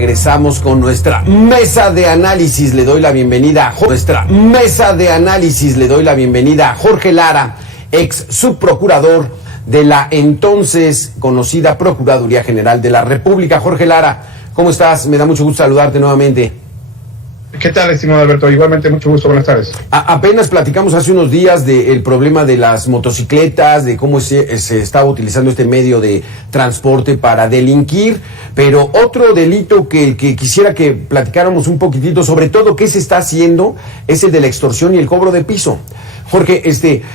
Regresamos con nuestra mesa de análisis. Le doy la bienvenida a Jorge Lara, ex subprocurador de la entonces conocida Procuraduría General de la República. Jorge Lara, ¿cómo estás? Me da mucho gusto saludarte nuevamente. ¿Qué tal, estimado Alberto? Igualmente, mucho gusto, buenas tardes. Apenas platicamos hace unos días del problema de las motocicletas, de cómo se estaba utilizando este medio de transporte para delinquir, pero otro delito que quisiera que platicáramos un poquitito, sobre todo qué se está haciendo, es el de la extorsión y el cobro de piso. Jorge,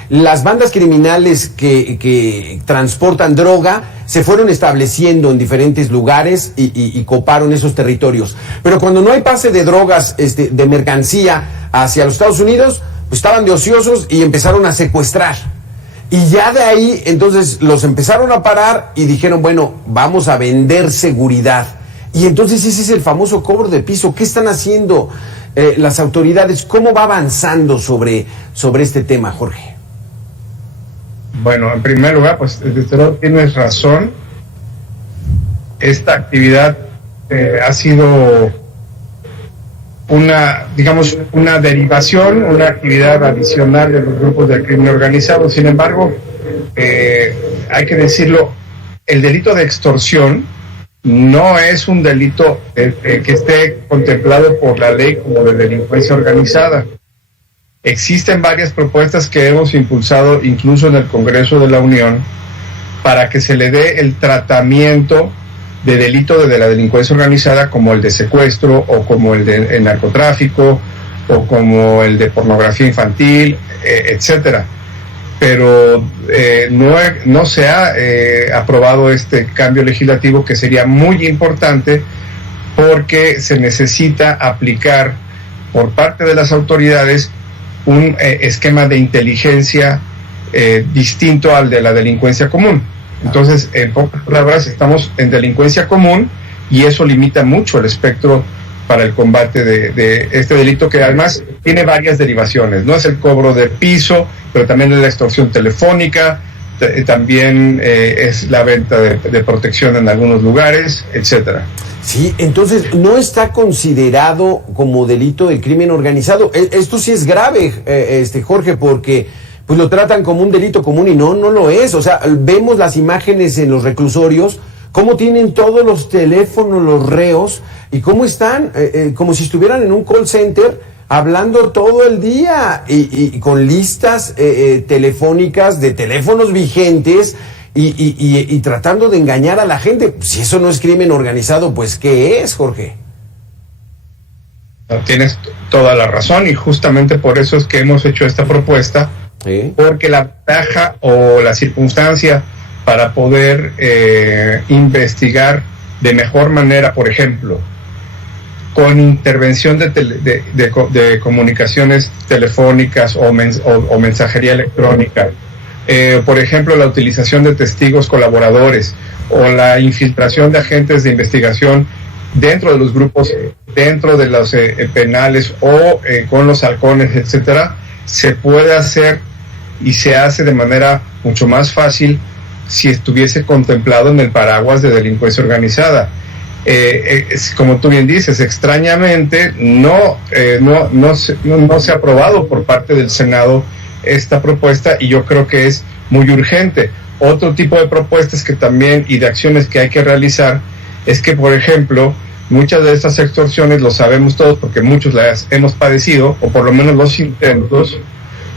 las bandas criminales que transportan droga se fueron estableciendo en diferentes lugares y coparon esos territorios. Pero cuando no hay pase de drogas, de mercancía hacia los Estados Unidos, pues estaban de ociosos y empezaron a secuestrar. Y ya de ahí, entonces, los empezaron a parar y dijeron, bueno, vamos a vender seguridad. Y entonces ese es el famoso cobro de piso. ¿Qué están haciendo las autoridades? ¿Cómo va avanzando sobre este tema, Jorge? Bueno, en primer lugar, pues desde luego tienes razón. Esta actividad ha sido una derivación, una actividad adicional de los grupos del crimen organizado. Sin embargo, hay que decirlo, el delito de extorsión no es un delito que esté contemplado por la ley como de delincuencia organizada. Existen varias propuestas que hemos impulsado incluso en el Congreso de la Unión para que se le dé el tratamiento de delito de la delincuencia organizada como el de secuestro o como el de narcotráfico o como el de pornografía infantil, etcétera. Pero no se ha aprobado este cambio legislativo, que sería muy importante porque se necesita aplicar por parte de las autoridades un esquema de inteligencia distinto al de la delincuencia común. Entonces, en pocas palabras, estamos en delincuencia común y eso limita mucho el espectro para el combate de este delito, que además tiene varias derivaciones. No es el cobro de piso, pero también es la extorsión telefónica, también es la venta de protección en algunos lugares, etcétera. Sí, entonces no está considerado como delito del crimen organizado. Esto sí es grave, Jorge, porque pues lo tratan como un delito común y no lo es. O sea, vemos las imágenes en los reclusorios, cómo tienen todos los teléfonos los reos y cómo están, como si estuvieran en un call center hablando todo el día y con listas telefónicas de teléfonos vigentes y tratando de engañar a la gente. Si eso no es crimen organizado, pues ¿qué es, Jorge? Tienes toda la razón y justamente por eso es que hemos hecho esta propuesta, ¿sí? Porque la ventaja o la circunstancia para poder investigar de mejor manera, por ejemplo, con intervención de comunicaciones telefónicas o mensajería electrónica, por ejemplo, la utilización de testigos colaboradores o la infiltración de agentes de investigación dentro de los grupos, dentro de los penales o con los halcones, etcétera, se puede hacer y se hace de manera mucho más fácil si estuviese contemplado en el paraguas de delincuencia organizada. Como tú bien dices, extrañamente no se ha aprobado por parte del Senado esta propuesta y yo creo que es muy urgente. Otro tipo de propuestas que también y de acciones que hay que realizar es que, por ejemplo, muchas de estas extorsiones, lo sabemos todos porque muchos las hemos padecido, o por lo menos los intentos,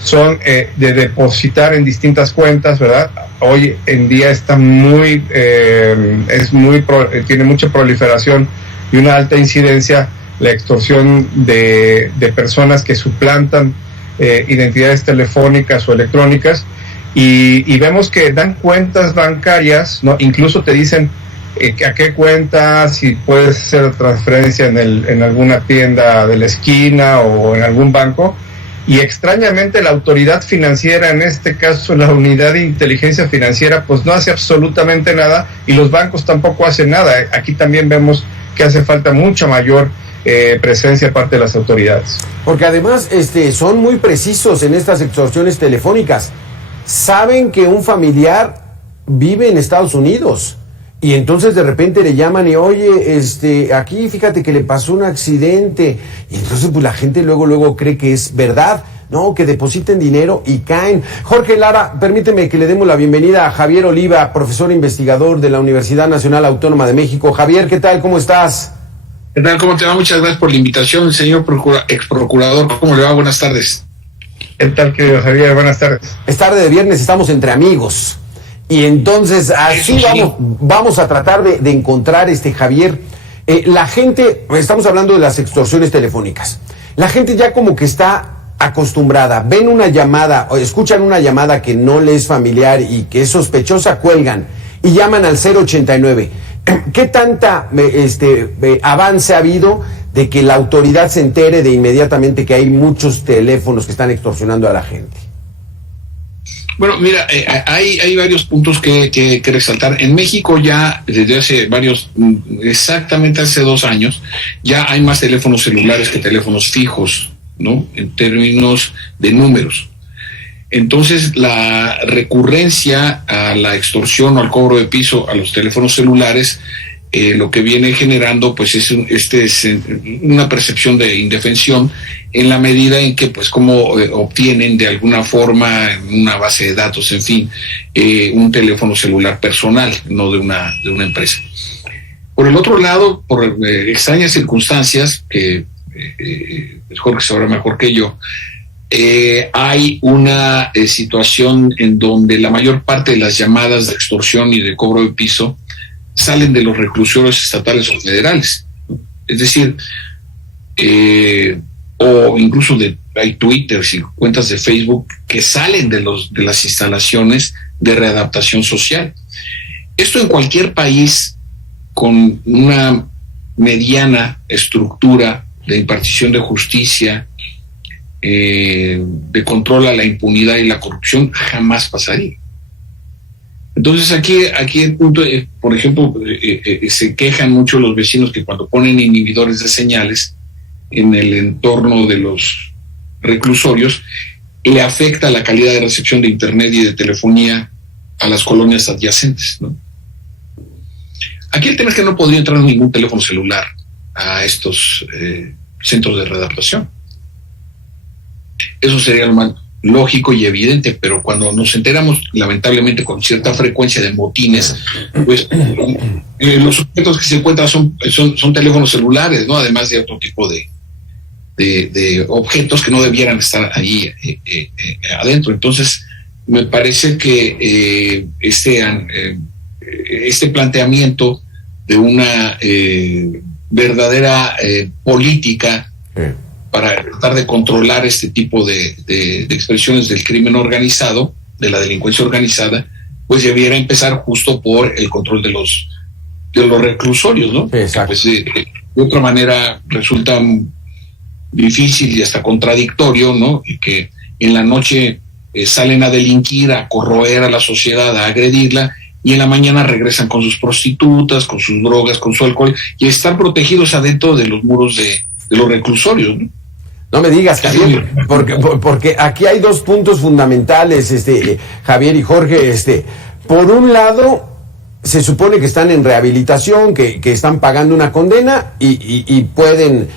son de depositar en distintas cuentas, ¿verdad? Hoy en día está tiene mucha proliferación y una alta incidencia la extorsión de personas que suplantan identidades telefónicas o electrónicas y vemos que dan cuentas bancarias, ¿no? Incluso te dicen a qué cuenta, si puedes hacer transferencia en alguna tienda de la esquina o en algún banco. Y extrañamente la autoridad financiera, en este caso la unidad de inteligencia financiera, pues no hace absolutamente nada y los bancos tampoco hacen nada. Aquí también vemos que hace falta mucha mayor presencia parte de las autoridades. Porque además son muy precisos en estas extorsiones telefónicas. Saben que un familiar vive en Estados Unidos Y entonces de repente le llaman y oye, aquí fíjate que le pasó un accidente. Y entonces pues la gente luego cree que es verdad, ¿no? Que depositen dinero y caen. Jorge Lara, permíteme que le demos la bienvenida a Javier Oliva, profesor investigador de la Universidad Nacional Autónoma de México. Javier, ¿qué tal? ¿Cómo estás? ¿Qué tal? ¿Cómo te va? Muchas gracias por la invitación, señor ex procurador. ¿Cómo le va? Buenas tardes. ¿Qué tal, querido Javier? Buenas tardes. Es tarde de viernes, estamos entre amigos. Y entonces así vamos a tratar de encontrar, Javier, la gente, estamos hablando de las extorsiones telefónicas. La gente ya como que está acostumbrada, ven una llamada o escuchan una llamada que no les es familiar y que es sospechosa, cuelgan y llaman al 089. ¿Qué tanta avance ha habido de que la autoridad se entere de inmediatamente que hay muchos teléfonos que están extorsionando a la gente? Bueno, mira, hay varios puntos que resaltar. En México ya desde hace exactamente hace 2 años, ya hay más teléfonos celulares que teléfonos fijos, ¿no? En términos de números. Entonces, la recurrencia a la extorsión o al cobro de piso a los teléfonos celulares, lo que viene generando, pues, es una percepción de indefensión en la medida en que, pues, como obtienen de alguna forma una base de datos, en fin, un teléfono celular personal, no de una empresa. Por el otro lado, por extrañas circunstancias que Jorge sabrá mejor que yo, hay una situación en donde la mayor parte de las llamadas de extorsión y de cobro de piso salen de los reclusorios estatales o federales. Es decir, o incluso hay Twitter y cuentas de Facebook que salen de las instalaciones de readaptación social. Esto en cualquier país con una mediana estructura de impartición de justicia, de control a la impunidad y la corrupción, jamás pasaría. Entonces aquí el punto, por ejemplo, se quejan mucho los vecinos que cuando ponen inhibidores de señales en el entorno de los reclusorios, le afecta la calidad de recepción de internet y de telefonía a las colonias adyacentes, ¿no? Aquí el tema es que no podría entrar ningún teléfono celular a estos centros de readaptación. Eso sería lo más lógico y evidente, pero cuando nos enteramos, lamentablemente, con cierta frecuencia de motines, pues los objetos que se encuentran son teléfonos celulares, ¿no? Además de otro tipo de objetos que no debieran estar ahí adentro. Entonces, me parece que este planteamiento de una verdadera política para tratar de controlar este tipo de expresiones del crimen organizado, de la delincuencia organizada, pues debiera empezar justo por el control de los reclusorios, ¿no? Exacto. Pues, de otra manera resulta difícil y hasta contradictorio, ¿no? Y que en la noche salen a delinquir, a corroer a la sociedad, a agredirla, y en la mañana regresan con sus prostitutas, con sus drogas, con su alcohol, y están protegidos adentro de los muros de los reclusorios, ¿no? No me digas, Javier, porque aquí hay 2 puntos fundamentales, Javier y Jorge. Por un lado, se supone que están en rehabilitación, que están pagando una condena y pueden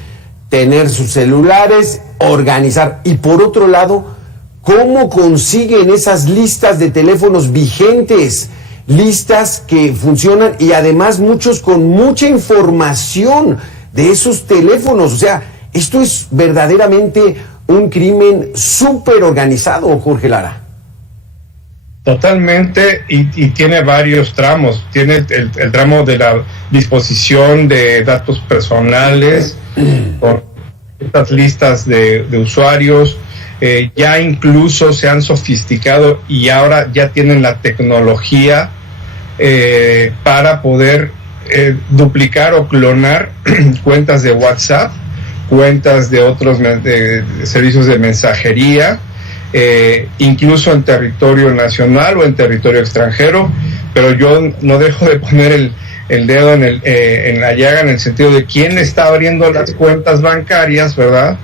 tener sus celulares, organizar. Y por otro lado, ¿cómo consiguen esas listas de teléfonos vigentes? Listas que funcionan y además muchos con mucha información de esos teléfonos. O sea, esto es verdaderamente un crimen súper organizado, Jorge Lara. Totalmente, y tiene varios tramos. Tiene el tramo de la disposición de datos personales, con estas listas de usuarios. Ya incluso se han sofisticado y ahora ya tienen la tecnología para poder duplicar o clonar cuentas de WhatsApp, cuentas de otros de servicios de mensajería, incluso en territorio nacional o en territorio extranjero. Pero yo no dejo de poner el dedo en la llaga en el sentido de quién está abriendo las cuentas bancarias, ¿verdad?,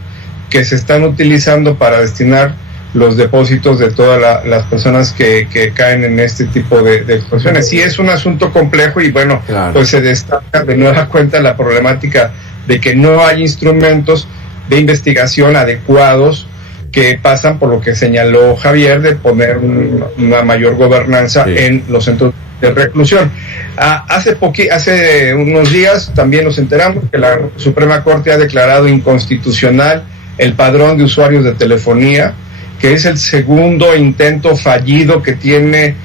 que se están utilizando para destinar los depósitos de todas las personas que caen en este tipo de extorsiones. Sí, es un asunto complejo y bueno, claro, pues se destaca de nueva cuenta la problemática de que no hay instrumentos de investigación adecuados que pasan por lo que señaló Javier de poner una mayor gobernanza en los centros de reclusión. Hace unos días también nos enteramos que la Suprema Corte ha declarado inconstitucional el padrón de usuarios de telefonía, que es el segundo intento fallido que tienen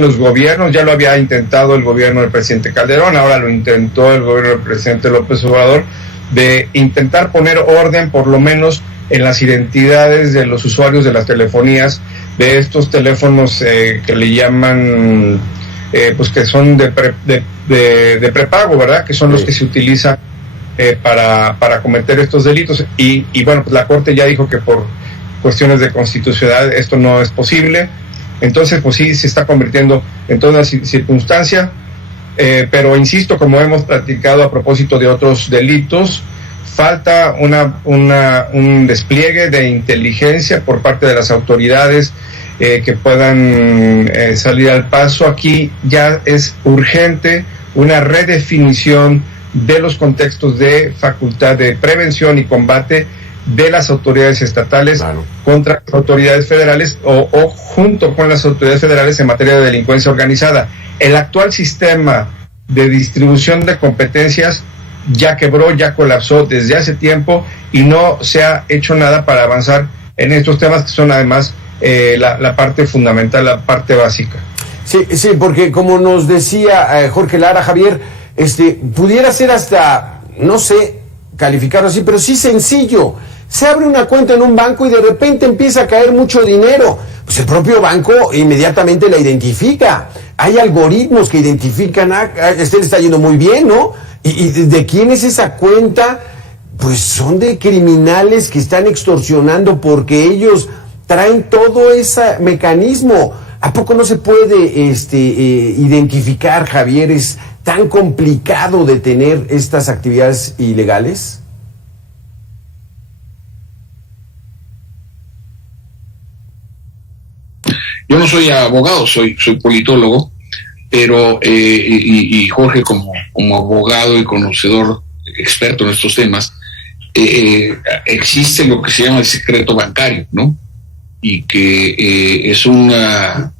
los gobiernos. Ya lo había intentado el gobierno del presidente Calderón, ahora lo intentó el gobierno del presidente López Obrador, de intentar poner orden por lo menos en las identidades de los usuarios de las telefonías, de estos teléfonos que le llaman, pues que son de prepago, ¿verdad? Que son los que se utilizan para cometer estos delitos. Y bueno, pues la Corte ya dijo que por cuestiones de constitucionalidad esto no es posible. Entonces, pues sí, se está convirtiendo en toda una circunstancia. Pero insisto, como hemos platicado a propósito de otros delitos, falta un despliegue de inteligencia por parte de las autoridades que puedan salir al paso. Aquí ya es urgente una redefinición de los contextos de facultad de prevención y combate de las autoridades estatales, claro, contra las autoridades federales o junto con las autoridades federales en materia de delincuencia organizada. El actual sistema de distribución de competencias ya quebró, ya colapsó desde hace tiempo y no se ha hecho nada para avanzar en estos temas que son además la parte fundamental, la parte básica. Sí, porque como nos decía Jorge Lara, Javier, pudiera ser hasta, no sé, calificarlo así, pero sí sencillo. Se abre una cuenta en un banco y de repente empieza a caer mucho dinero. Pues el propio banco inmediatamente la identifica. Hay algoritmos que identifican, le está yendo muy bien, ¿no? ¿Y de quién es esa cuenta? Pues son de criminales que están extorsionando porque ellos traen todo ese mecanismo. ¿A poco no se puede identificar, Javier? ¿Es tan complicado detener estas actividades ilegales? Yo no soy abogado, soy politólogo, pero y Jorge como abogado y conocedor experto en estos temas, existe lo que se llama el secreto bancario, ¿no? Y que es una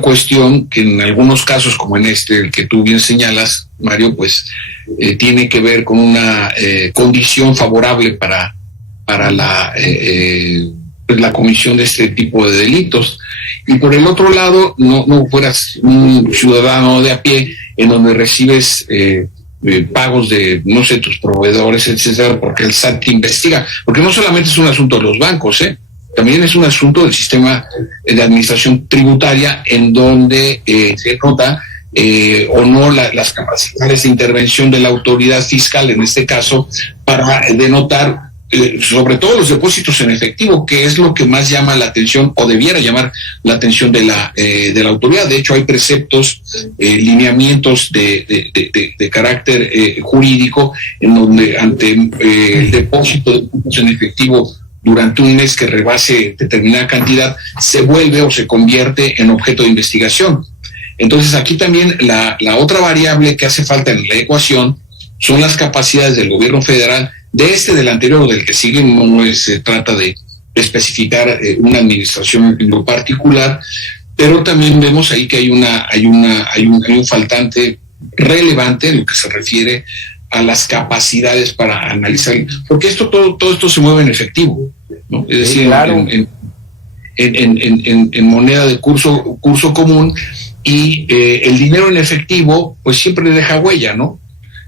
cuestión que en algunos casos, como en el que tú bien señalas, Mario, pues tiene que ver con una condición favorable para la comisión de este tipo de delitos. Y por el otro lado, no fueras un ciudadano de a pie en donde recibes pagos de, no sé, tus proveedores, etcétera, porque el SAT te investiga. Porque no solamente es un asunto de los bancos, también es un asunto del sistema de administración tributaria en donde se nota o no las capacidades de intervención de la autoridad fiscal, en este caso, para denotar sobre todo los depósitos en efectivo, que es lo que más llama la atención o debiera llamar la atención de la autoridad. De hecho, hay preceptos, lineamientos de carácter jurídico en donde ante el depósito de depósitos en efectivo durante un mes que rebase determinada cantidad, se vuelve o se convierte en objeto de investigación. Entonces, aquí también la otra variable que hace falta en la ecuación son las capacidades del gobierno federal, del anterior o del que sigue. No se trata de especificar una administración en lo particular, pero también vemos ahí que hay un faltante relevante en lo que se refiere a las capacidades para analizar, porque todo esto se mueve en efectivo, ¿no? Es decir, claro, en moneda de curso común, y el dinero en efectivo pues siempre deja huella, ¿no?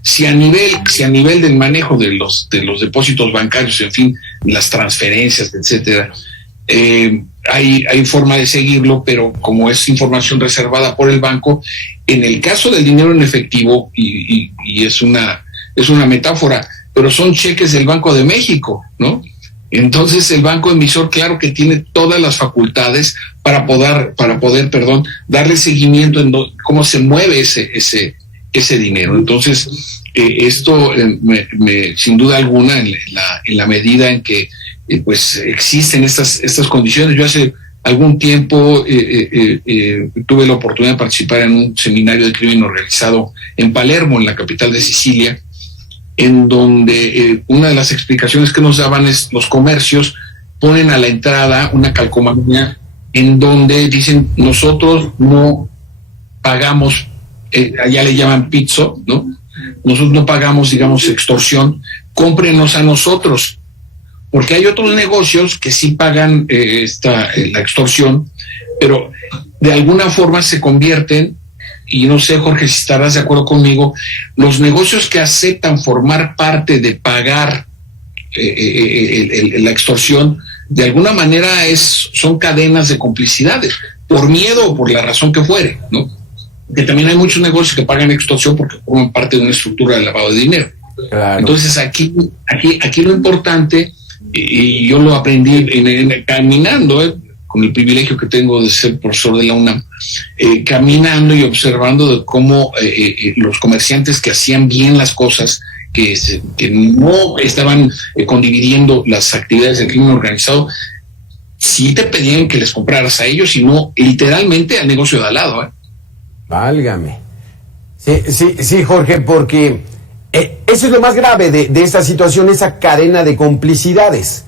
Si a nivel del manejo de los depósitos bancarios, en fin, las transferencias, etcétera, hay forma de seguirlo, pero como es información reservada por el banco, en el caso del dinero en efectivo, y es una metáfora, pero son cheques del Banco de México, ¿no? Entonces el banco emisor, claro que tiene todas las facultades para poder darle seguimiento en cómo se mueve ese dinero. Entonces, esto sin duda alguna, en la medida en que pues existen estas condiciones. Yo hace algún tiempo tuve la oportunidad de participar en un seminario de crimen organizado en Palermo, en la capital de Sicilia, en donde una de las explicaciones que nos daban es los comercios ponen a la entrada una calcomanía en donde dicen nosotros no pagamos, allá le llaman pizzo, ¿no? Nosotros no pagamos, digamos, extorsión, cómprenos a nosotros, porque hay otros negocios que sí pagan la extorsión, pero de alguna forma se convierten, y no sé, Jorge, si estarás de acuerdo conmigo, los negocios que aceptan formar parte de pagar la extorsión, de alguna manera son cadenas de complicidades, por miedo o por la razón que fuere, ¿no? Que también hay muchos negocios que pagan extorsión porque forman parte de una estructura de lavado de dinero. Claro. Entonces aquí lo importante, y yo lo aprendí caminando, con el privilegio que tengo de ser profesor de la UNAM, caminando y observando de cómo los comerciantes que hacían bien las cosas, que no estaban condividiendo las actividades del crimen organizado, sí te pedían que les compraras a ellos y no literalmente al negocio de al lado. Válgame. Sí, Jorge, porque eso es lo más grave de esta situación, esa cadena de complicidades,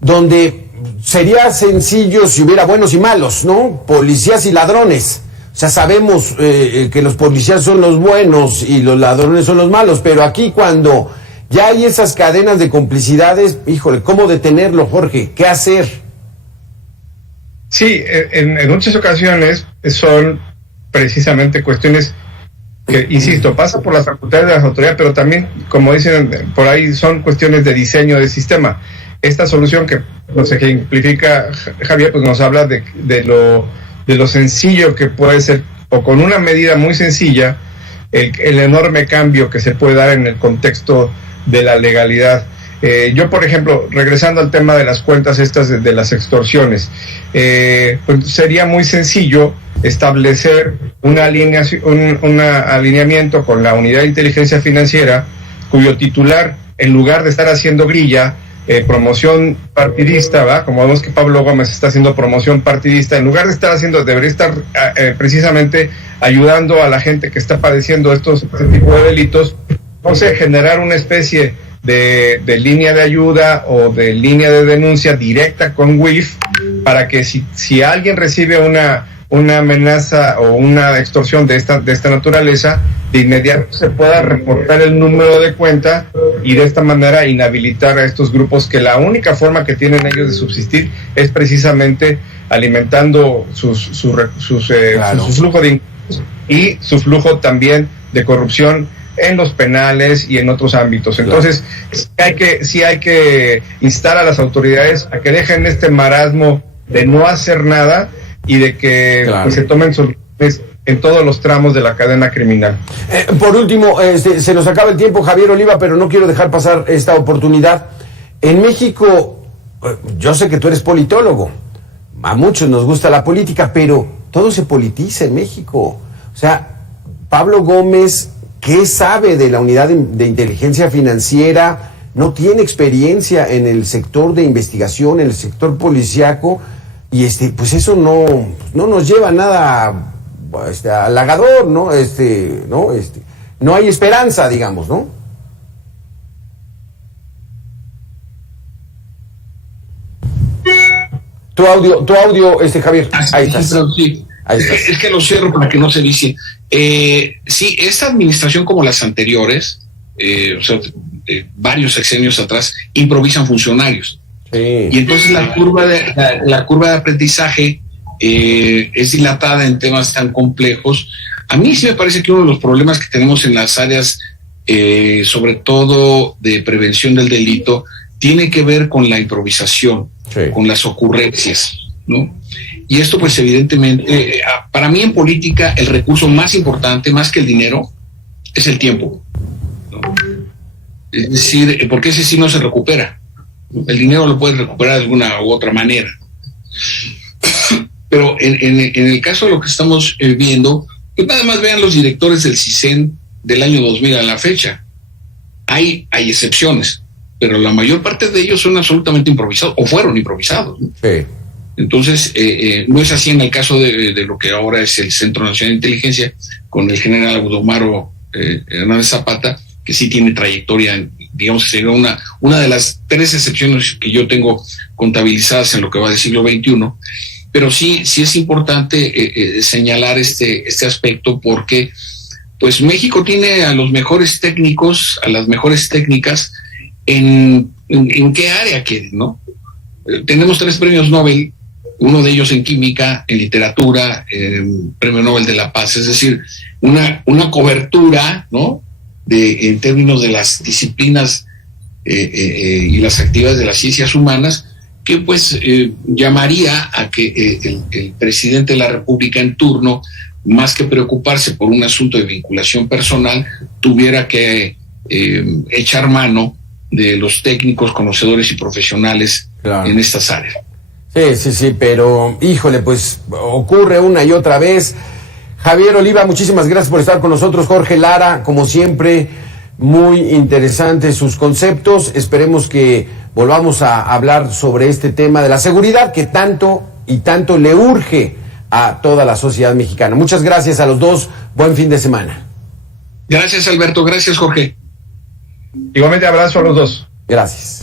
donde sería sencillo si hubiera buenos y malos, ¿no? Policías y ladrones. O sea, sabemos que los policías son los buenos y los ladrones son los malos, pero aquí cuando ya hay esas cadenas de complicidades, híjole, ¿cómo detenerlo, Jorge? ¿Qué hacer? Sí, en muchas ocasiones son precisamente cuestiones que, insisto, pasa por las facultades de las autoridades, pero también, como dicen por ahí, son cuestiones de diseño del sistema. Esta solución que nos ejemplifica Javier, pues nos habla de lo sencillo que puede ser, o con una medida muy sencilla, el enorme cambio que se puede dar en el contexto de la legalidad. Yo, por ejemplo, regresando al tema de las cuentas estas de las extorsiones, pues sería muy sencillo establecer un alineamiento con la Unidad de Inteligencia Financiera, cuyo titular, en lugar de estar haciendo grilla, promoción partidista, ¿verdad? Como vemos que Pablo Gómez está haciendo promoción partidista, en lugar de estar debería estar precisamente ayudando a la gente que está padeciendo este tipo de delitos, no sé, generar una especie de línea de ayuda o de línea de denuncia directa con WIF, para que si alguien recibe una amenaza o una extorsión de esta naturaleza, de inmediato se pueda reportar el número de cuenta y de esta manera inhabilitar a estos grupos, que la única forma que tienen ellos de subsistir es precisamente alimentando su flujo de ingresos y su flujo también de corrupción en los penales y en otros ámbitos. Entonces, sí hay que instar a las autoridades a que dejen este marasmo de no hacer nada y de que pues, se tomen soluciones en todos los tramos de la cadena criminal. Por último, se nos acaba el tiempo, Javier Oliva, pero no quiero dejar pasar esta oportunidad. En México, yo sé que tú eres politólogo, a muchos nos gusta la política, pero todo se politiza en México. O sea, Pablo Gómez, ¿qué sabe de la Unidad de Inteligencia Financiera? No tiene experiencia en el sector de investigación, en el sector policíaco, y pues eso no nos lleva a nada halagador, ¿no? No hay esperanza, digamos, ¿no? Tu audio, Javier. Ahí estás. Sí. Es que lo cierro para que no se dice. Sí, esta administración, como las anteriores, varios sexenios atrás, improvisan funcionarios. Sí. Y entonces la curva de aprendizaje es dilatada en temas tan complejos. A mí sí me parece que uno de los problemas que tenemos en las áreas, sobre todo de prevención del delito, tiene que ver con la improvisación, sí, con las ocurrencias, ¿no? Y esto, pues, evidentemente, para mí en política el recurso más importante, más que el dinero, es el tiempo, ¿no? Es decir, porque ese sí no se recupera. El dinero lo puedes recuperar de alguna u otra manera. Pero en el caso de lo que estamos viendo, pues nada más vean los directores del CISEN del año 2000 a la fecha. Hay excepciones, pero la mayor parte de ellos son absolutamente improvisados o fueron improvisados, ¿no? Sí. Entonces, no es así en el caso de lo que ahora es el Centro Nacional de Inteligencia, con el general Audomaro Hernández Zapata, que sí tiene trayectoria, digamos que sería una de las 3 excepciones que yo tengo contabilizadas en lo que va del siglo XXI, pero sí es importante señalar este aspecto, porque pues México tiene a los mejores técnicos, a las mejores técnicas en qué área quieren, ¿no? Tenemos 3 premios Nobel, uno de ellos en química, en literatura, premio Nobel de la Paz, es decir, una cobertura, ¿no? En términos de las disciplinas y las actividades de las ciencias humanas, que pues llamaría a que el presidente de la República en turno, más que preocuparse por un asunto de vinculación personal, tuviera que echar mano de los técnicos, conocedores y profesionales, claro, en estas áreas. Sí, pero híjole, pues ocurre una y otra vez. Javier Oliva, muchísimas gracias por estar con nosotros. Jorge Lara, como siempre, muy interesantes sus conceptos. Esperemos que volvamos a hablar sobre este tema de la seguridad que tanto y tanto le urge a toda la sociedad mexicana. Muchas gracias a los dos. Buen fin de semana. Gracias, Alberto. Gracias, Jorge. Igualmente, abrazo a los dos. Gracias.